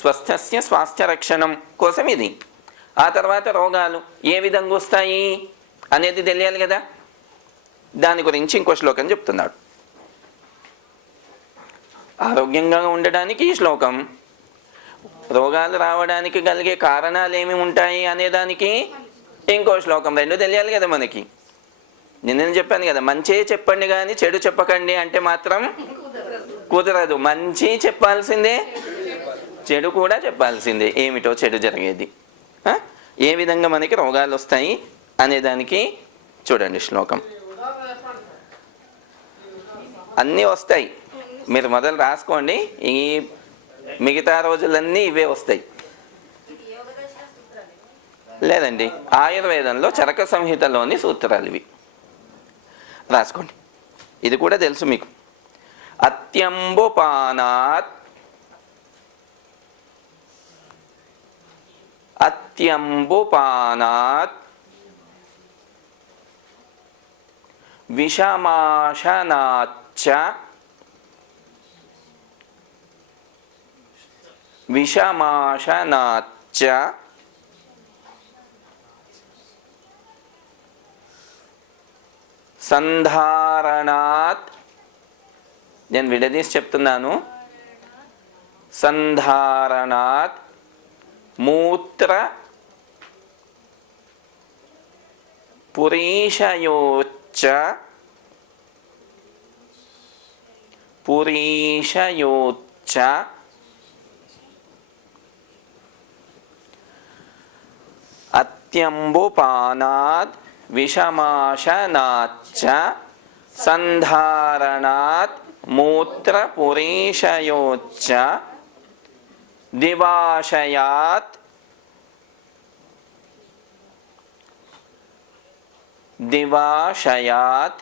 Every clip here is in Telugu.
స్వస్థస్య స్వాస్థ్య రక్షణం కోసం ఇది. ఆ తర్వాత రోగాలు ఏ విధంగా వస్తాయి అనేది తెలియాలి కదా. దాని గురించి ఇంకో శ్లోకం చెప్తున్నాడు. ఆరోగ్యంగా ఉండడానికి ఈ శ్లోకం, రోగాలు రావడానికి కలిగే కారణాలు ఏమి ఉంటాయి అనేదానికి ఇంకో శ్లోకం. రెండు తెలియాలి కదా మనకి. నేను చెప్పాను కదా, మంచి చెప్పండి కానీ చెడు చెప్పకండి అంటే మాత్రం కుదరదు. మంచి చెప్పాల్సిందే, చెడు కూడా చెప్పాల్సిందే. ఏమిటో చెడు జరిగేది, ఏ విధంగా మనకి రోగాలు వస్తాయి అనేదానికి చూడండి శ్లోకం. అన్నీ వస్తాయి, మీరు మొదలు రాసుకోండి. ఈ మిగతా రోజులన్నీ ఇవే వస్తాయి. లేదండి, ఆయుర్వేదంలో చరక సంహితలోని సూత్రాలు ఇవి. రాసుకోండి, ఇది కూడా తెలుసు మీకు. అత్యంబుపానాత్ అత్యంబుపానాత్ విషమాశనాచ్చ విషమాశనాచ్చ సంధారణాత్, నేను విడదీసి చెప్తున్నాను, సంధారణాత్ మూత్ర పురీషయోచ్చ పురీషయోచ్చ అత్యంబుపానాద్ విషమాశనాచ్చ సంధారణాత్ మూత్రపురీషయోచ్చ దివాశయాత్ దివాశయాత్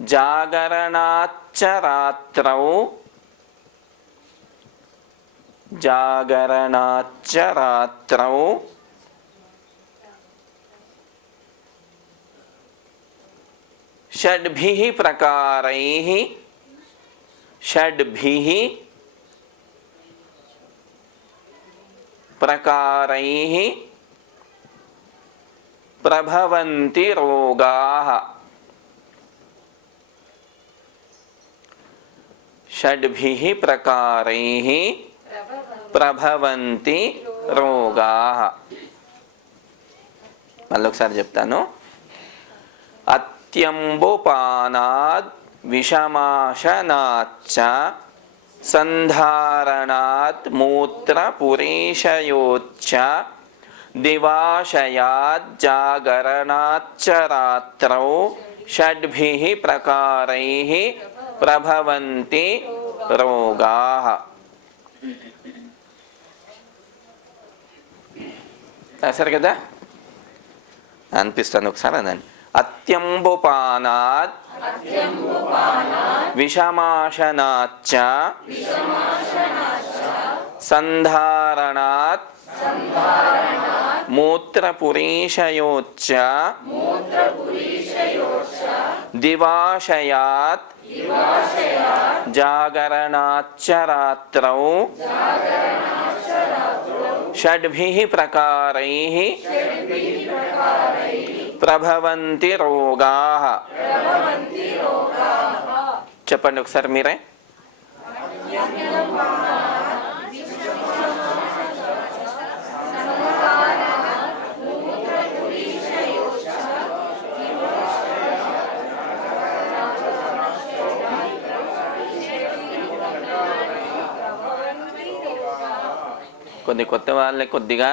జాగరణాచ్చ రాత్రౌ జాగరణాచ్చ రాత్రౌ షడ్భిః ప్రకారైః షడ్భిః ప్రకారైః ప్రభవంతి రోగాః షడ్భిః ప్రకారైః ప్రభవంతి రోగాః. మళ్ళీ ఒకసారి చెప్తాను. అత్యంబుపానాద్ విషమాశనాచ్చ సంధారణాత్ మూత్రపురీషయోచ్చ దివాశయాత్ జాగరణాచ్చ రాత్రౌ షడ్భిః ప్రకారైః ప్రభవంతి రోగాః. రాశారు కదా, అనిపిస్తుంది ఒకసారి అనండి. అత్యంబుపానాత్ విషమాశనాచ్చ సంధారణాత్ మూత్రపురీషయోచ్చ దివాశయాత్ జాగరణాచ్చ రాత్రౌ షడ్భిః ప్రకారైః ప్రభవంతి రోగాః. చెప్పండి ఒకసారి మీరే. కొన్ని కొత్త వాళ్ళకి కొద్దిగా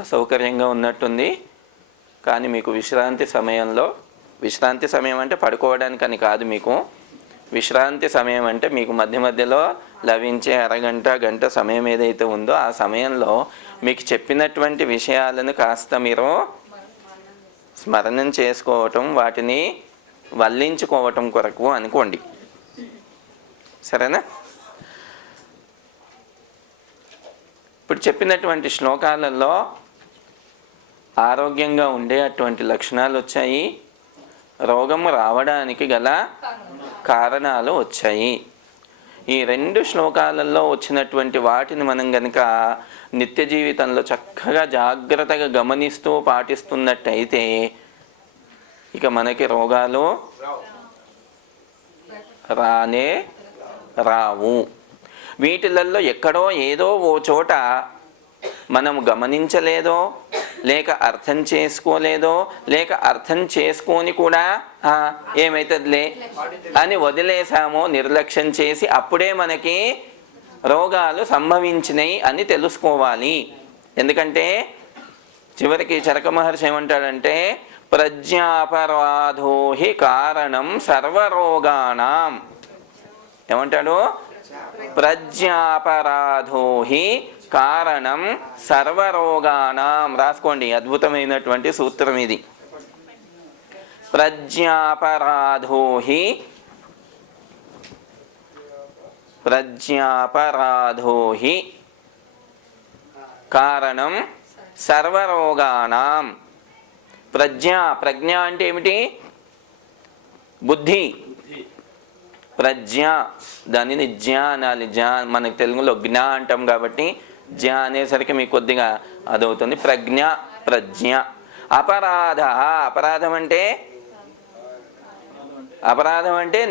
అసౌకర్యంగా ఉన్నట్టుంది. కానీ మీకు విశ్రాంతి సమయంలో, విశ్రాంతి సమయం అంటే పడుకోవడానికని కాదు, మీకు విశ్రాంతి సమయం అంటే మీకు మధ్య మధ్యలో లభించే అరగంట గంట సమయం ఏదైతే ఉందో ఆ సమయంలో మీకు చెప్పినటువంటి విషయాలను కాస్త మీరు స్మరణం చేసుకోవటం, వాటిని వల్లించుకోవటం కొరకు అనుకోండి. సరేనా? ఇప్పుడు చెప్పినటువంటి శ్లోకాలలో ఆరోగ్యంగా ఉండే అటువంటి లక్షణాలు వచ్చాయి, రోగము రావడానికి గల కారణాలు వచ్చాయి. ఈ 2 శ్లోకాలలో వచ్చినటువంటి వాటిని మనం గనక నిత్య జీవితంలో చక్కగా జాగ్రత్తగా గమనిస్తూ పాటిస్తున్నట్టయితే ఇక మనకి రోగాలు రానే రావు. వీటిలలో ఎక్కడో ఏదో ఓ చోట మనం గమనించలేదో, లేక అర్థం చేసుకోలేదో, లేక అర్థం చేసుకొని కూడా ఏమవుతుందిలే అని వదిలేసామో, నిర్లక్ష్యం చేసి అప్పుడే మనకి రోగాలు సంభవించినాయి అని తెలుసుకోవాలి. ఎందుకంటే చివరికి చరక మహర్షి ఏమంటాడంటే, ప్రజ్ఞాపరాధో హి కారణం సర్వరోగాణం. ఏమంటాడు? ప్రజ్ఞాపరాధో హి కారణం సర్వరోగాణం. రాసుకోండి, అద్భుతమైనటువంటి సూత్రం ఇది. ప్రజ్ఞాపరాధో హి కారణం సర్వరోగాణం. ప్రజ్ఞ అంటే ఏమిటి? బుద్ధి. ప్రజ్ఞ, దానిని జ్ఞా అనాలి. మనకి తెలుగులో జ్ఞ అంటాం కాబట్టి జ్ఞ అనేసరికి మీకు కొద్దిగా అదవుతుంది. ప్రజ్ఞ. అపరాధం అంటే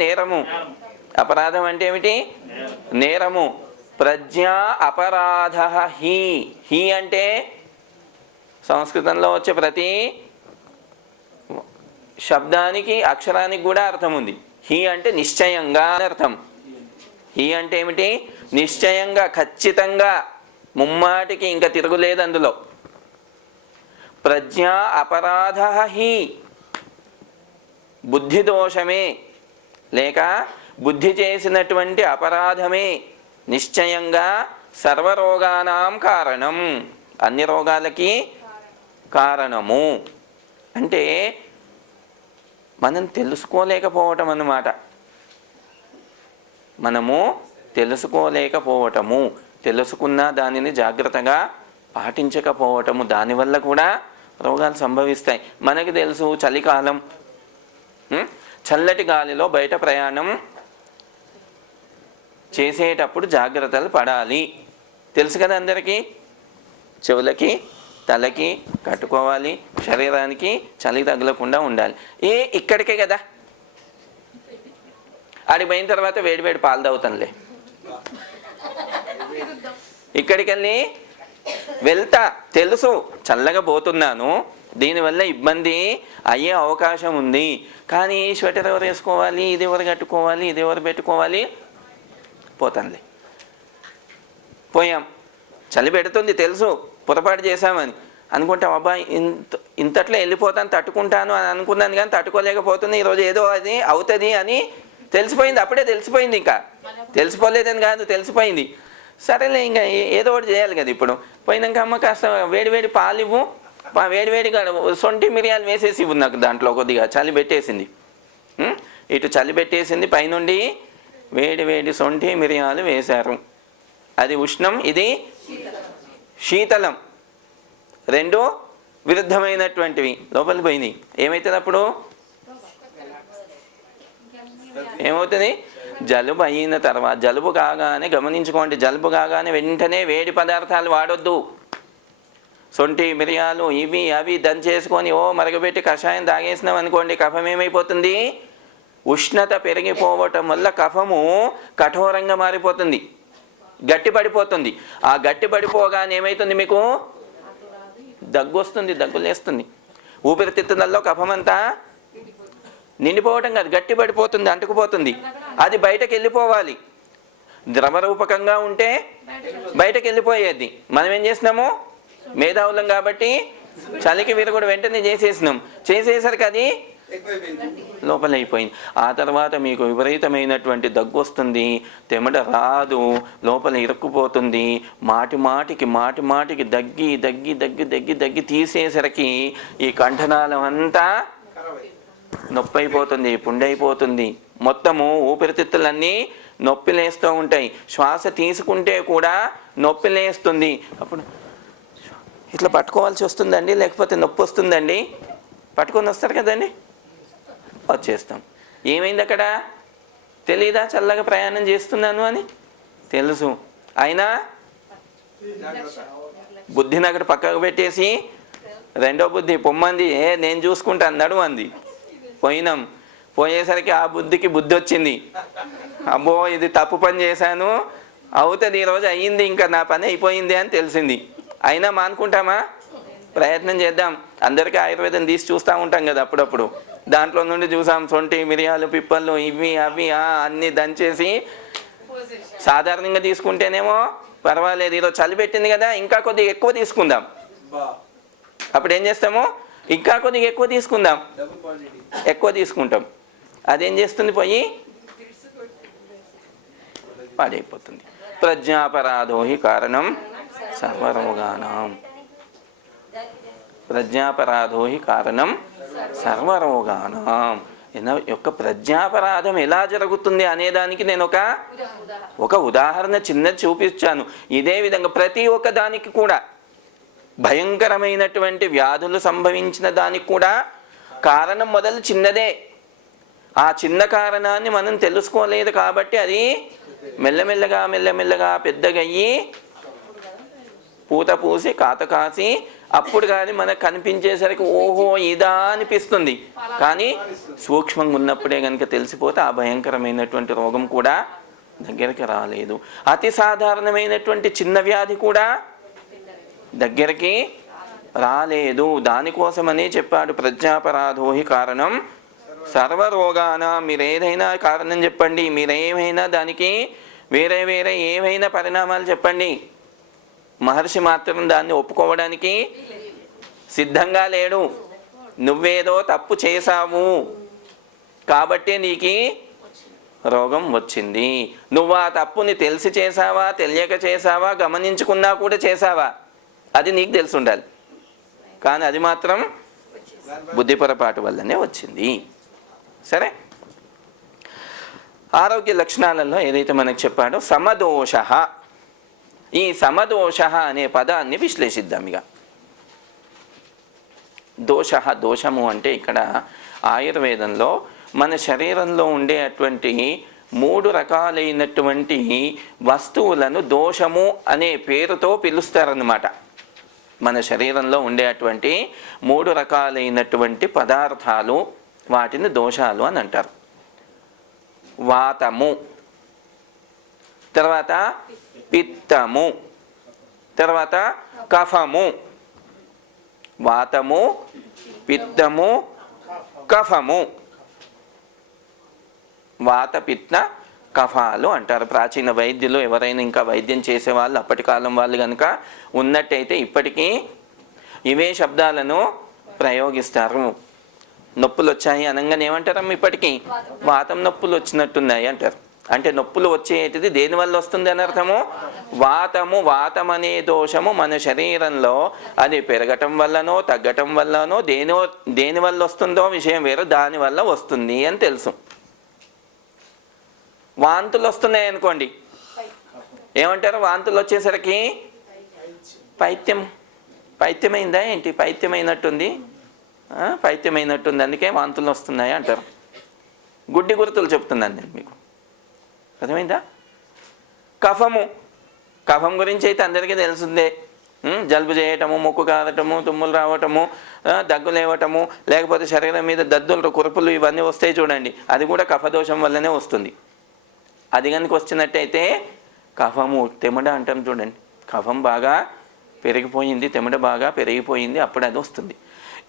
నేరము. అపరాధం అంటే ఏమిటి? నేరము. ప్రజ్ఞ అపరాధ హి అంటే సంస్కృతంలో వచ్చే ప్రతి శబ్దానికి, అక్షరానికి కూడా అర్థం ఉంది. హి అంటే నిశ్చయంగా అర్థం. హి అంటే ఏమిటి? నిశ్చయంగా, ఖచ్చితంగా, ముమ్మాటికి ఇంకా తిరుగులేదు అందులో. ప్రజ్ఞ అపరాధ హి, బుద్ధి దోషమే లేక బుద్ధి చేసినటువంటి అపరాధమే నిశ్చయంగా సర్వరోగానాం కారణం, అన్ని రోగాలకి కారణము. అంటే మనం తెలుసుకోలేకపోవటం అన్నమాట. మనము తెలుసుకోలేకపోవటము, తెలుసుకున్న దానిని జాగ్రత్తగా పాటించకపోవటము, దానివల్ల కూడా రోగాలు సంభవిస్తాయి. మనకి తెలుసు చలికాలం, చల్లటి గాలిలో బయట ప్రయాణం చేసేటప్పుడు జాగ్రత్తలు పడాలి. తెలుసు కదా అందరికీ. చెవులకి, తలకి కట్టుకోవాలి, శరీరానికి చలి తగలకుండా ఉండాలి. ఇక్కడికే కదా, ఆడికి పోయిన తర్వాత వేడివేడి పాలు తాగుతానులే. ఇక్కడికి వెళ్ళి వెళ్తా, తెలుసు చల్లగా పోతున్నాను, దీనివల్ల ఇబ్బంది అయ్యే అవకాశం ఉంది, కానీ స్వెటర్ ఎవరు వేసుకోవాలి, ఇది ఎవరు కట్టుకోవాలి, ఇది ఎవరు పెట్టుకోవాలి, పోతానులే. పోయాం, చలి పెడుతుంది తెలుసు, పొరపాటు చేశామని అనుకుంటాం. అబ్బాయి ఇంతట్లో వెళ్ళిపోతాను, తట్టుకుంటాను అని అనుకున్నాను, కానీ తట్టుకోలేకపోతుంది, ఈరోజు ఏదో అది అవుతుంది అని తెలిసిపోయింది. అప్పుడే తెలిసిపోయింది, ఇంకా తెలిసిపోలేదని కాదు, తెలిసిపోయింది. సరేలే, ఇంకా ఏదో ఒకటి చేయాలి కదా. ఇప్పుడు పోయినాక అమ్మ కాస్త వేడివేడి పాలు ఇవ్వు, వేడివేడిగా సొంటి మిరియాలు వేసేసి ఇవ్వు నాకు, దాంట్లో కొద్దిగా చలి పెట్టేసింది. ఇటు చలి పెట్టేసింది, పైనుండి వేడివేడి సొంటి మిరియాలు వేశారు. అది ఉష్ణం, ఇది శీతలం, రెండు విరుద్ధమైనటువంటివి లోపలికి పోయినాయి. ఏమవుతుంది అప్పుడు? ఏమవుతుంది? జలుబు అయిన తర్వాత, జలుబు కాగానే గమనించుకోండి, జలుబు కాగానే వెంటనే వేడి పదార్థాలు వాడొద్దు. సొంటి మిరియాలు ఇవి అవి దంచేసుకొని మరగబెట్టి కషాయం తాగేసినాం అనుకోండి, కఫం ఏమైపోతుంది? ఉష్ణత పెరిగిపోవటం వల్ల కఫము కఠోరంగా మారిపోతుంది, గట్టి పడిపోతుంది. ఆ గట్టి పడిపోగానే ఏమవుతుంది? మీకు దగ్గు వస్తుంది, దగ్గులేస్తుంది. ఊపిరితిత్తులలో కఫమంతా నిండిపోవటం కాదు, గట్టి పడిపోతుంది, అంటుకుపోతుంది. అది బయటకు వెళ్ళిపోవాలి. ద్రవరూపకంగా ఉంటే బయటకు వెళ్ళిపోయేది. మనం ఏం చేసినాము? మేధావులం కాబట్టి చలికి విరుగుడు వెంటనే చేసేసరికి అది లోపల అయిపోయింది. ఆ తర్వాత మీకు విపరీతమైనటువంటి దగ్గు వస్తుంది, తెమడ రాదు, లోపల ఇరుక్కుపోతుంది. మాటి మాటికి దగ్గి దగ్గి దగ్గి దగ్గి దగ్గి తీసేసరికి ఈ కంఠనాళం అంతా నొప్పి అయిపోతుంది, పుండైపోతుంది. మొత్తము ఊపిరితిత్తులన్నీ నొప్పి లేస్తూ ఉంటాయి. శ్వాస తీసుకుంటే కూడా నొప్పి లేస్తుంది. అప్పుడు ఇట్లా పట్టుకోవాల్సి వస్తుందండి, లేకపోతే నొప్పి వస్తుందండి. పట్టుకొని వస్తారు కదండి, వచ్చేస్తాం. ఏమైంది అక్కడ? తెలీదా చల్లగా ప్రయాణం చేస్తున్నాను అని? తెలుసు. అయినా బుద్ధిని అక్కడ పక్కకు పెట్టేసి రెండో బుద్ధి పొమ్మంది, నేను చూసుకుంటా అన్నాడు అంది. పోయినాం. పోయేసరికి ఆ బుద్ధికి బుద్ధి వచ్చింది, అబ్బో ఇది తప్పు పని చేశాను, అవుతుంది ఈరోజు అయ్యింది, ఇంకా నా పని అయిపోయింది అని తెలిసింది. అయినా మానుకుంటామా? ప్రయత్నం చేద్దాం. అందరికీ ఆయుర్వేదం తీసి చూస్తూ ఉంటాం కదా అప్పుడప్పుడు. దాంట్లో నుండి చూసాం సొంటి, మిరియాలు, పిప్పళ్ళు, ఇవి అవి అన్నీ దంచేసి సాధారణంగా తీసుకుంటేనేమో పర్వాలేదు, ఈరోజు చలి పెట్టింది కదా ఇంకా కొద్దిగా ఎక్కువ తీసుకుందాం. అప్పుడు ఏం చేస్తాము? ఇంకా కొద్దిగా ఎక్కువ తీసుకుందాం, ఎక్కువ తీసుకుంటాం. అదేం చేస్తుంది? పోయి పాడైపోతుంది. ప్రజ్ఞాపరాధో హి కారణం సర్వరోగానాం. ప్రజ్ఞాపరాధో హి కారణం సర్వరోగానాం. యొక్క ప్రజ్ఞాపరాధం ఎలా జరుగుతుంది అనేదానికి నేను ఒక ఉదాహరణ చిన్నది చూపించాను. ఇదే విధంగా ప్రతి ఒక్క దానికి కూడా భయంకరమైనటువంటి వ్యాధులు సంభవించిన దానికి కూడా కారణం మొదలు చిన్నదే. ఆ చిన్న కారణాన్ని మనం తెలుసుకోలేదు కాబట్టి అది మెల్లమెల్లగా మెల్లమెల్లగా పెద్దగయ్యి పూత పూసి కాత కాసి అప్పుడు కానీ మనకు కనిపించేసరికి ఓహో ఇదా అనిపిస్తుంది. కానీ సూక్ష్మంగా ఉన్నప్పుడే కనుక తెలిసిపోతే ఆ భయంకరమైనటువంటి రోగం కూడా దగ్గరికి రాలేదు. అతి సాధారణమైనటువంటి చిన్న వ్యాధి కూడా దగ్గరికి రాలేదు. దానికోసమనే చెప్పాడు ప్రజ్ఞాపరాధో హి కారణం సర్వరోగానా. మీరు ఏదైనా కారణం చెప్పండి, మీరేమైనా దానికి వేరే వేరే ఏమైనా పరిణామాలు చెప్పండి, మహర్షి మాత్రం దాన్ని ఒప్పుకోవడానికి సిద్ధంగా లేడు. నువ్వేదో తప్పు చేశావు కాబట్టి నీకు రోగం వచ్చింది. నువ్వు ఆ తప్పుని తెలిసి చేసావా, తెలియక చేసావా, గమనించుకున్నా కూడా చేసావా, అది నీకు తెలిసి ఉండాలి. కానీ అది మాత్రం బుద్ధి పొరపాటు వల్లనే వచ్చింది. సరే, ఆరోగ్య లక్షణాలలో ఏదైతే మనకు చెప్పాడో సమదోష. ఈ సమదోష అనే పదాన్ని విశ్లేషిద్దాం. ఇక దోష, దోషము అంటే ఇక్కడ ఆయుర్వేదంలో మన శరీరంలో ఉండేటువంటి 3 రకాలైనటువంటి వస్తువులను దోషము అనే పేరుతో పిలుస్తారన్నమాట. మన శరీరంలో ఉండేటువంటి 3 రకాలైనటువంటి పదార్థాలు, వాటిని దోషాలు అని అంటారు. వాతము, తర్వాత పిత్తము, తర్వాత కఫము. వాతము, పిత్తము, కఫము. వాత, పిత్త, కఫాలు అంటారు. ప్రాచీన వైద్యులు ఎవరైనా ఇంకా వైద్యం చేసేవాళ్ళు అప్పటి కాలం వాళ్ళు కనుక ఉన్నట్టయితే ఇప్పటికీ ఇవే శబ్దాలను ప్రయోగిస్తారు. నొప్పులు వచ్చాయి అనగానే ఏమంటారమ్మ? ఇప్పటికీ వాతం నొప్పులు వచ్చినట్టున్నాయి అంటారు. అంటే నొప్పులు వచ్చేటిది దేనివల్ల వస్తుంది అని అర్థము. వాతము, వాతం అనే దోషము మన శరీరంలో అది పెరగటం వల్లనో తగ్గటం వల్లనో దేని వల్ల వస్తుందో విషయం వేరు, దానివల్ల వస్తుంది అని తెలుసు. వాంతులు వస్తున్నాయి అనుకోండి, ఏమంటారు? వాంతులు వచ్చేసరికి పైత్యమైందా ఏంటి, పైత్యమైనట్టుంది, పైత్యమైనట్టుంది, అందుకే వాంతులు వస్తున్నాయి అంటారు. గుడ్డి గుర్తులు చెప్తున్నాను నేను మీకు, అర్థమైందా? కఫము, కఫం గురించి అయితే అందరికీ తెలుసుందే. జలుబు చేయటము, ముక్కు కారటము, తుమ్ములు రావటము, దగ్గు లేవటము, లేకపోతే శరీరం మీద దద్దులు, కురుపులు ఇవన్నీ వస్తాయి చూడండి, అది కూడా కఫదోషం వల్లనే వస్తుంది. అది కనుక వచ్చినట్టయితే కఫము, తెమడ అంటాం చూడండి, కఫం బాగా పెరిగిపోయింది, తెమడ బాగా పెరిగిపోయింది, అప్పుడు అది వస్తుంది.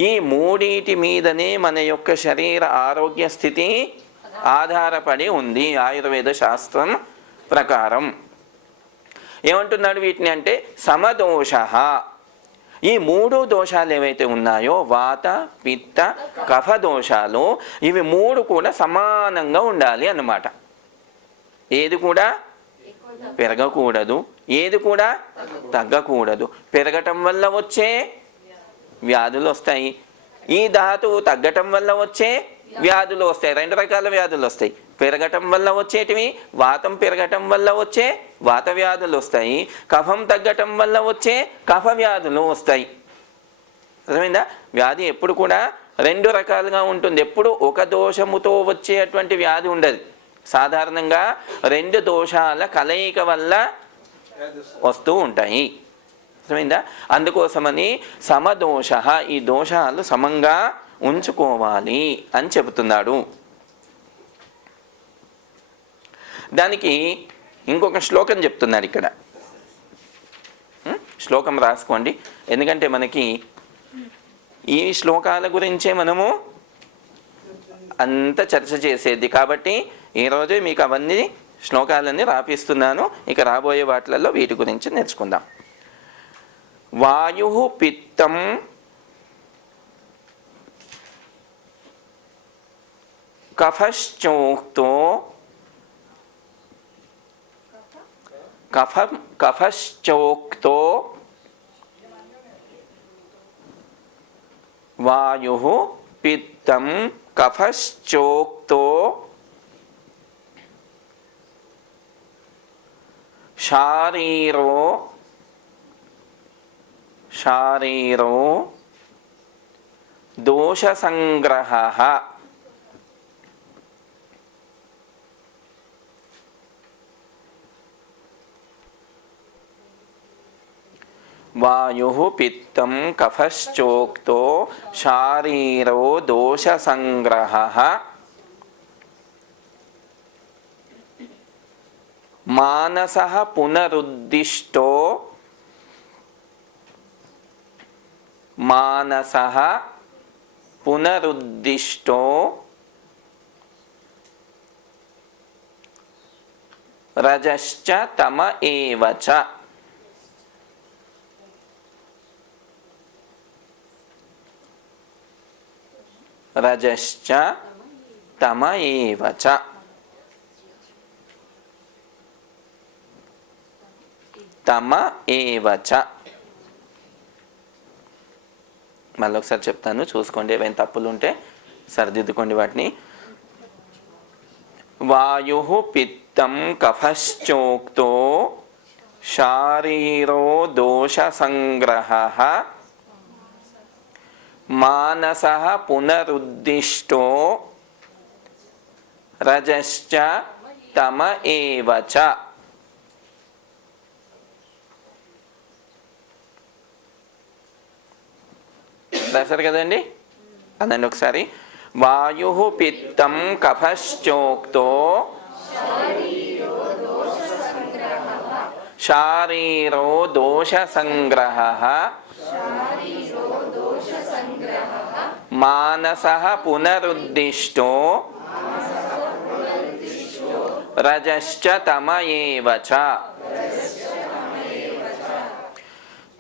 ఈ 3 మీదనే మన యొక్క శరీర ఆరోగ్య స్థితి ఆధారపడి ఉంది ఆయుర్వేద శాస్త్రం ప్రకారం. ఏమంటున్నాడు వీటిని అంటే సమదోష. ఈ 3 దోషాలు ఏవైతే ఉన్నాయో వాత, పిత్త, కఫ దోషాలు, ఇవి 3 కూడా సమానంగా ఉండాలి అన్నమాట. ఏది కూడా పెరగకూడదు, ఏది కూడా తగ్గకూడదు. పెరగటం వల్ల వచ్చే వ్యాధులు వస్తాయి, ఈ ధాతువు తగ్గటం వల్ల వచ్చే వ్యాధులు వస్తాయి. 2 రకాల వ్యాధులు వస్తాయి. పెరగటం వల్ల వచ్చేటివి, వాతం పెరగటం వల్ల వచ్చే వాత వ్యాధులు వస్తాయి, కఫం తగ్గటం వల్ల వచ్చే కఫ వ్యాధులు వస్తాయి. అర్థమైందా? వ్యాధి ఎప్పుడు కూడా 2 రకాలుగా ఉంటుంది. ఎప్పుడు ఒక దోషముతో వచ్చేటువంటి వ్యాధి ఉండదు. సాధారణంగా రెండు దోషాల కలయిక వల్ల వస్తూ ఉంటాయి. అర్థమైందా? అందుకోసమని సమదోష, ఈ దోషాలు సమంగా ఉంచుకోవాలి అని చెబుతున్నాడు. దానికి ఇంకొక శ్లోకం చెప్తున్నాడు ఇక్కడ. శ్లోకం రాసుకోండి, ఎందుకంటే మనకి ఈ శ్లోకాల గురించే మనము అంత చర్చ చేసేది కాబట్టి ఈరోజే మీకు అవన్నీ శ్లోకాలన్నీ రాపిస్తున్నాను. ఇక రాబోయే వాటిలలో వీటి గురించి నేర్చుకుందాం. వాయు పిత్తం కఫశ్చోక్తో కఫశ్చోక్తో వాయు పిత్తం కఫశ్చోక్తో శారీరో దోషసంగ్రహః వాయు పిత్తం కఫశ్చోక్తో శారీరో దోషసంగ్రహః మానసః పునరుద్దిష్టో రజశ్చ తమ ఏవ చ. రజశ్చ తమ ఏవ చ. తమ ఏవ చ. మళ్ళీ ఒకసారి చెప్తాను, చూసుకోండి. ఏమైనా తప్పులు ఉంటే సరిదిద్దుకోండి వాటిని. వాయు పిత్తం కఫశ్చోక్తో శారీరో దోషసంగ్రహః మానసః పునరుద్దిష్టో రజశ్చ తమ ఏవ చ. రాశారు కదండి, అదండి ఒకసారి. వాయు పిత్తం కఫశ్చోక్తో శారీరో దోషసంగ్రహః మానసః పునరుద్దిష్టో రజశ్చ తమ ఏవ చ.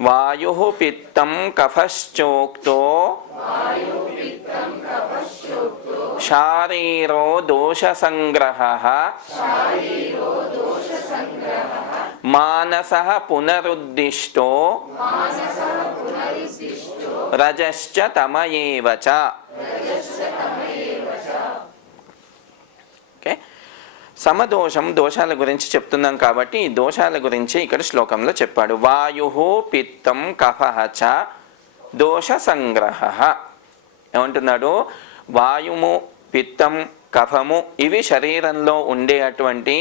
వాయు పిత్తం కఫశ్చోక్తో శారీరో దోషసంగ్రహః మానసః పునరుద్దిష్టో రజశ్చ తమ ఏవ చ. ఓకే, సమదోషం దోషాల గురించి చెప్తున్నాం కాబట్టి ఈ దోషాల గురించి ఇక్కడ శ్లోకంలో చెప్పాడు. వాయు పిత్తం కఫః చ దోష సంగ్రహః. ఏమంటున్నాడు? వాయుము, పిత్తం, కఫము ఇవి శరీరంలో ఉండే అటువంటి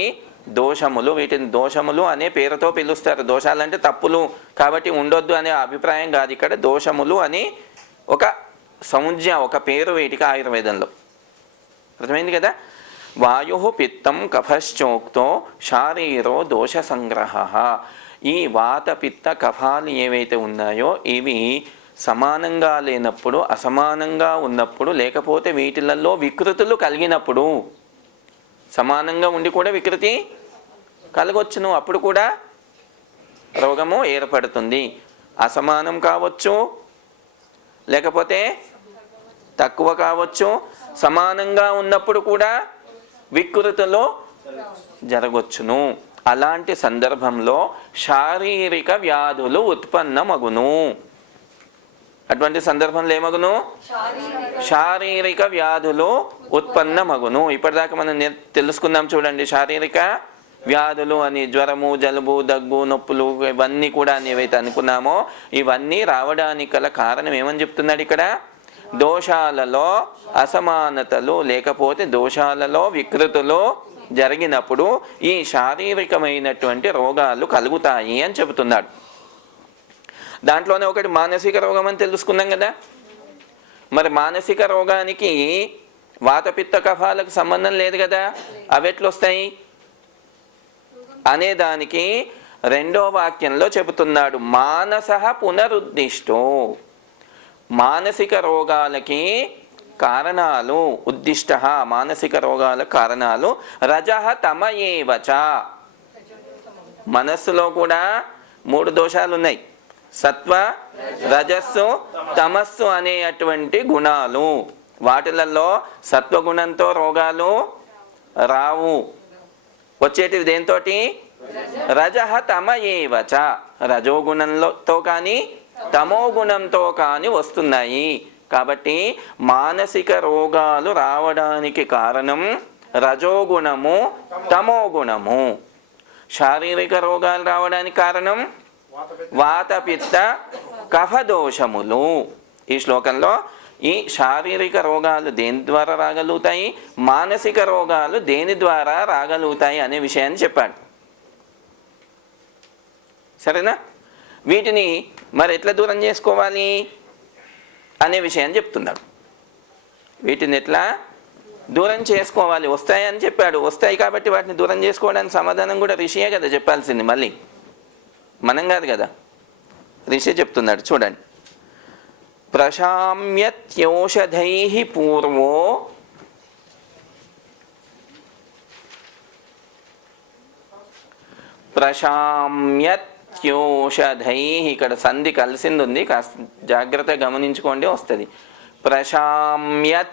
దోషములు. వీటిని దోషములు అనే పేరుతో పిలుస్తారు. దోషాలంటే తప్పులు కాబట్టి ఉండొద్దు అనే అభిప్రాయం కాదు ఇక్కడ. దోషములు అని ఒక సంజ్ఞ, ఒక పేరు వీటికి ఆయుర్వేదంలో. అర్థమైంది కదా? వాయు పిత్తం కఫశ్చోక్తో శారీరో దోష సంగ్రహః. ఈ వాత పిత్త కఫాలు ఏవైతే ఉన్నాయో ఇవి సమానంగా లేనప్పుడు, అసమానంగా ఉన్నప్పుడు, లేకపోతే వీటిలలో వికృతులు కలిగినప్పుడు, సమానంగా ఉండి కూడా వికృతి కలగొచ్చును, అప్పుడు కూడా రోగము ఏర్పడుతుంది. అసమానం కావచ్చు, లేకపోతే తక్కువ కావచ్చు, సమానంగా ఉన్నప్పుడు కూడా వికృతులు జరగొచ్చును. అలాంటి సందర్భంలో శారీరక వ్యాధులు ఉత్పన్నమగును. అటువంటి సందర్భంలో ఏమగును? శారీరక వ్యాధులు ఉత్పన్నమగును. ఇప్పటిదాకా మనం తెలుసుకుందాం చూడండి. శారీరక వ్యాధులు అని జ్వరము, జలుబు, దగ్గు, నొప్పులు ఇవన్నీ కూడా అని ఏవైతే అనుకున్నామో ఇవన్నీ రావడానికి గల కారణం ఏమని చెప్తున్నాడు ఇక్కడ? దోషాలలో అసమానతలు లేకపోతే దోషాలలో వికృతులు జరిగినప్పుడు ఈ శారీరకమైనటువంటి రోగాలు కలుగుతాయి అని చెబుతున్నాడు. దాంట్లోనే ఒకటి మానసిక రోగం అని తెలుసుకున్నాం కదా. మరి మానసిక రోగానికి వాతపిత్త కఫాలకు సంబంధం లేదు కదా, అవి ఎట్లొస్తాయి అనేదానికి రెండో వాక్యంలో చెబుతున్నాడు. మానసః పునరుద్దిష్టో, మానసిక రోగాలకి కారణాలు, ఉద్దిష్ట మానసిక రోగాల కారణాలు రజః తమ ఏవచ, మనస్సులో కూడా 3 దోషాలు ఉన్నాయి. సత్వ, రజస్సు, తమస్సు అనేటువంటి గుణాలు. వాటిలలో సత్వగుణంతో రోగాలు రావు, వచ్చేటివి దేంతోటి? రజః తమ ఏవచ, రజోగుణంతో కానీ తమో గుణంతో కానీ వస్తున్నాయి. కాబట్టి మానసిక రోగాలు రావడానికి కారణం రజోగుణము, తమో గుణము. శారీరక రోగాలు రావడానికి కారణం వాతపిత్త కఫదోషములు. ఈ శ్లోకంలో ఈ శారీరక రోగాలు దేని ద్వారా రాగలుగుతాయి, మానసిక రోగాలు దేని ద్వారా రాగలుగుతాయి అనే విషయాన్ని చెప్పాడు. సరేనా? వీటిని మరి ఎట్లా దూరం చేసుకోవాలి అనే విషయాన్ని చెప్తున్నాడు. వీటిని ఎట్లా దూరం చేసుకోవాలి, వస్తాయని చెప్పాడు. వస్తాయి కాబట్టి వాటిని దూరం చేసుకోవడానికి సమాధానం కూడా ఋషియే కదా చెప్పాల్సింది, మళ్ళీ మనం కాదు కదా, ఋషి చెప్తున్నాడు. చూడండి. ప్రశామ్యత్యోషధైః పూర్వో ప్రశామ్యత్యోషధైః, ఇక్కడ సంధి కలిసింది ఉంది, కాస్త జాగ్రత్తగా గమనించుకోండి, వస్తుంది. ప్రశామ్యత్యోషధైః,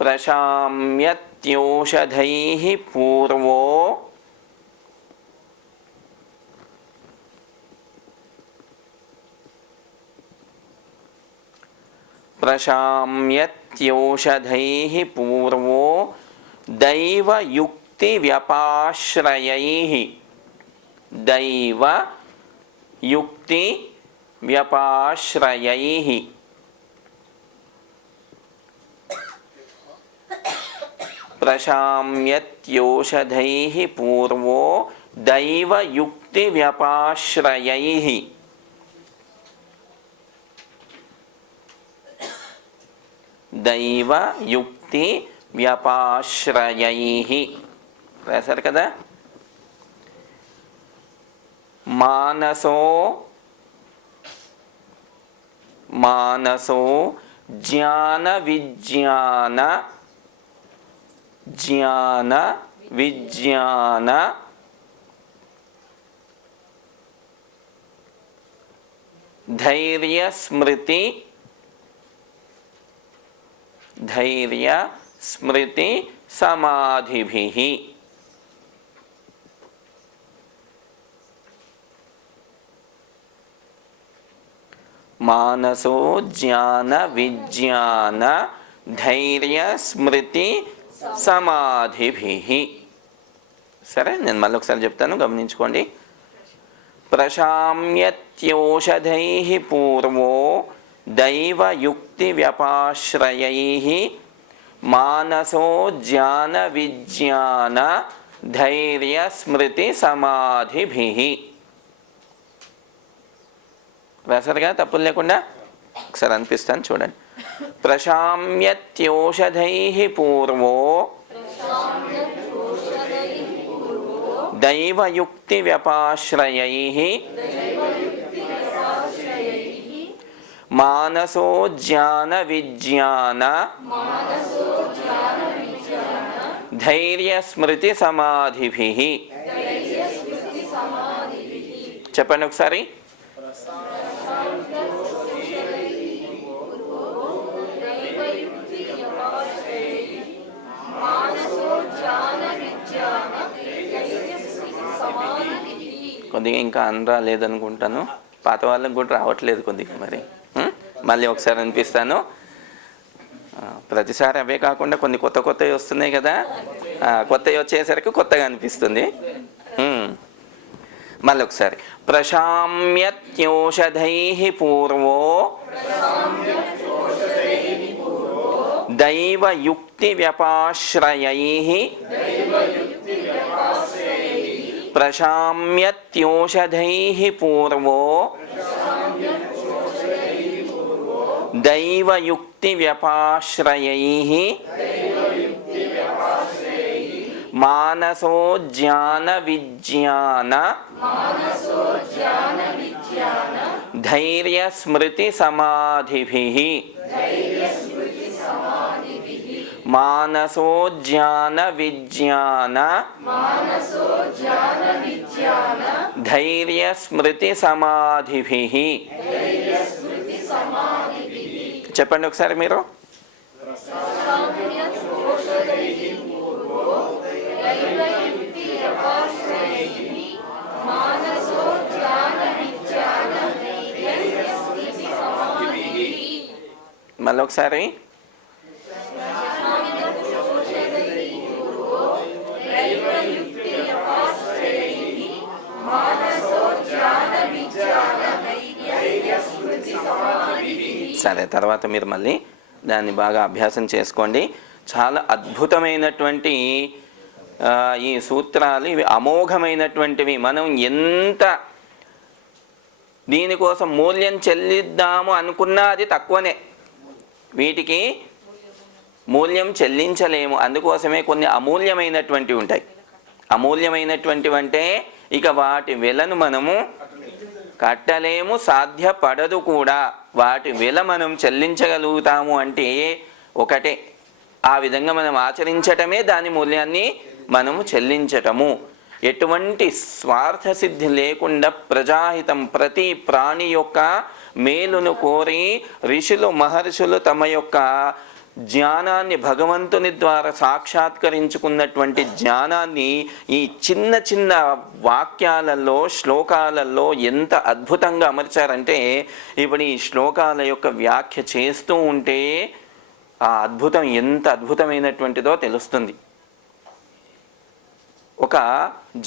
ప్రశామ్యత్యోషధైః పూర్వో ప్రశామ్యత్యోషధైః పూర్వో దైవయుక్తి వ్యపాశ్రయైః, దైవయుక్తి వ్యపాశ్రయైః, ప్రశామ్యత్యోషధైః పూర్వో దైవయుక్తి వ్యపాశ్రయైః. దైవయుక్తి వ్యపాశ్రయైః రాశారు కదా. మానసో జ్ఞాన విజ్ఞాన ధైర్య స్మృతి సమాధిభిః. మానసో జ్ఞాన విజ్ఞాన ధైర్య స్మృతి సమాధిభిః. సరే, నేను మళ్ళీ ఒకసారి చెప్తాను, గమనించుకోండి. ప్రశామ్యత్యోషధైః పూర్వో దైవయుక్తి వ్యపాశ్రయైః మానసో జ్ఞాన విజ్ఞాన ధైర్య స్మృతి సమాధిభిః. రాశారుగా తప్పులు లేకుండా? ఒకసారి అనిపిస్తాను, చూడండి. ప్రశామ్యత్యోషధైః పూర్వో దైవయుక్తి వ్యపాశ్రయైః మానసో జ్ఞాన విజ్ఞాన ధైర్య స్మృతి సమాధిభిః. చెప్పండి ఒకసారి. కొద్దిగా ఇంకా అనరా లేదనుకుంటాను, పాత వాళ్ళకి కూడా రావట్లేదు కొద్దిగా, మరి మళ్ళీ ఒకసారి అనిపిస్తాను. ప్రతిసారి అవే కాకుండా కొన్ని కొత్తవి వస్తున్నాయి కదా, కొత్తవి వచ్చేసరికి కొత్తగా అనిపిస్తుంది. మళ్ళీ ఒకసారి. ప్రశామ్యత్యోషధైః పూర్వో దైవయుక్తి వ్యపాశ్రయైః ప్రశామ్యత్యోషధైః పూర్వో దైవయుక్తి వ్యపాశ్రయైః మానసోజ్ఞాన విజ్ఞాన ధైర్య స్మృతి సమాధిభిః మానసోజ్ఞాన విజ్ఞాన ధైర్య స్మృతి సమాధిభిః. చెప్పండి ఒకసారి మీరు. మళ్ళీ ఒకసారి. సరే, తర్వాత మీరు మళ్ళీ దాన్ని బాగా అభ్యాసం చేసుకోండి. చాలా అద్భుతమైనటువంటి ఈ సూత్రాలు, ఇవి అమోఘమైనటువంటివి. మనం ఎంత దీనికోసం మూల్యం చెల్లిద్దాము అనుకున్నా అది తక్కువనే. వీటికి మూల్యం చెల్లించలేము. అందుకోసమే కొన్ని అమూల్యమైనటువంటివి ఉంటాయి. అమూల్యమైనటువంటివి అంటే ఇక వాటి వెలను మనము కట్టలేము, సాధ్యపడదు కూడా. వాటి వెల మనం చెల్లించగలుగుతాము అంటే ఒకటే, ఆ విధంగా మనం ఆచరించటమే దాని మూల్యాన్ని మనము చెల్లించటము. ఎటువంటి స్వార్థ సిద్ధి లేకుండా ప్రజాహితం, ప్రతి ప్రాణి యొక్క మేలును కోరి ఋషులు మహర్షులు తమ యొక్క జ్ఞానాన్ని భగవంతుని ద్వారా సాక్షాత్కరించుకున్నటువంటి జ్ఞానాన్ని ఈ చిన్న చిన్న వాక్యాలలో, శ్లోకాలలో ఎంత అద్భుతంగా అమర్చారంటే, ఇప్పుడు ఈ శ్లోకాల యొక్క వ్యాఖ్య చేస్తూ ఉంటే ఆ అద్భుతం ఎంత అద్భుతమైనటువంటిదో తెలుస్తుంది. ఒక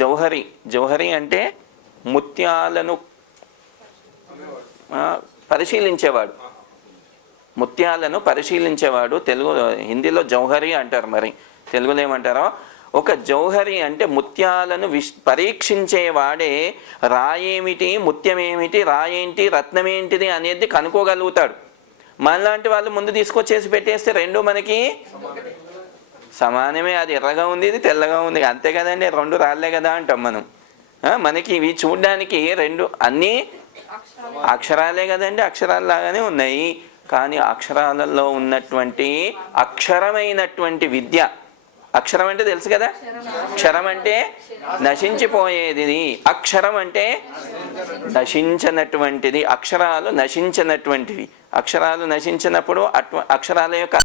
జౌహరి అంటే ముత్యాలను పరిశీలించేవాడు. ముత్యాలను పరిశీలించేవాడు. హిందీలో జౌహరి అంటారు, మరి తెలుగులో ఏమంటారో. ఒక జౌహరి అంటే ముత్యాలను పరీక్షించేవాడే రాయేమిటి, ముత్యమేమిటి, రాయేంటి, రత్నమేంటిది అనేది కనుక్కోగలుగుతాడు. మనలాంటి వాళ్ళు ముందు తీసుకొచ్చేసి పెట్టేస్తే రెండు మనకి సమానమే. అది ఎర్రగా ఉంది, ఇది తెల్లగా ఉంది, అంతే కదండి, రెండు రాళ్ళే కదా అంటాం మనం. మనకి ఇవి చూడ్డానికి రెండు అన్నీ అక్షరాలే కదండి, అక్షరాల్లాగానే ఉన్నాయి. కానీ అక్షరాలలో ఉన్నటువంటి అక్షరమైనటువంటి విద్య, అక్షరం అంటే తెలుసు కదా, క్షరం అంటే నశించిపోయేది, అక్షరం అంటే నశించినటువంటిది. అక్షరాలు నశించినటువంటివి. అక్షరాలు నశించినప్పుడు అక్షరాల యొక్క